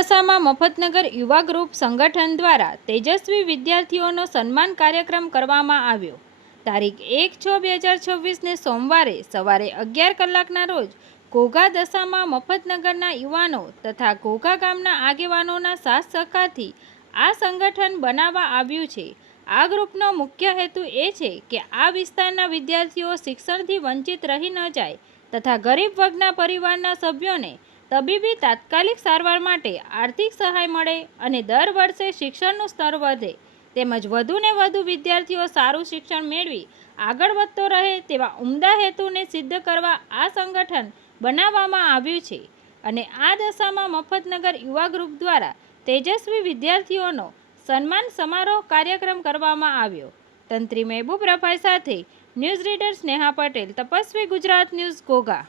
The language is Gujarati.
દશામાં મફતનગર યુવા ગ્રુપ સંગઠન દ્વારા તેજસ્વી વિદ્યાર્થીઓનો સન્માન કાર્યક્રમ કરવામાં આવ્યો। તારીખ 1/6/2026ને સોમવારે સવારે 11 કલાકના રોજ ઘોઘા દશામાં મફતનગરના યુવાનો તથા ઘોઘા ગામના આગેવાનોના સાથ સહકારથી આ સંગઠન બનાવવા આવ્યું છે। આ ગ્રુપનો મુખ્ય હેતુ એ છે કે આ વિસ્તારના વિદ્યાર્થીઓ શિક્ષણથી વંચિત રહી ન જાય તથા ગરીબ વર્ગના પરિવારના સભ્યોને તબીબી તાત્કાલિક સારવાર માટે આર્થિક સહાય મળે અને દર વર્ષે શિક્ષણનું સ્તર વધે તેમજ વધુને વધુ વિદ્યાર્થીઓ સારું શિક્ષણ મેળવી આગળ વધતો રહે તેવા ઉમદા હેતુને સિદ્ધ કરવા આ સંગઠન બનાવવામાં આવ્યું છે અને આ દશામાં મફતનગર યુવા ગ્રુપ દ્વારા તેજસ્વી વિદ્યાર્થીઓનો સન્માન સમારોહ કાર્યક્રમ કરવામાં આવ્યો। તંત્રી મહેબૂબ રફાઈ સાથે news reader Sneha Patel, Tapasvi Gujarat news, Ghogha.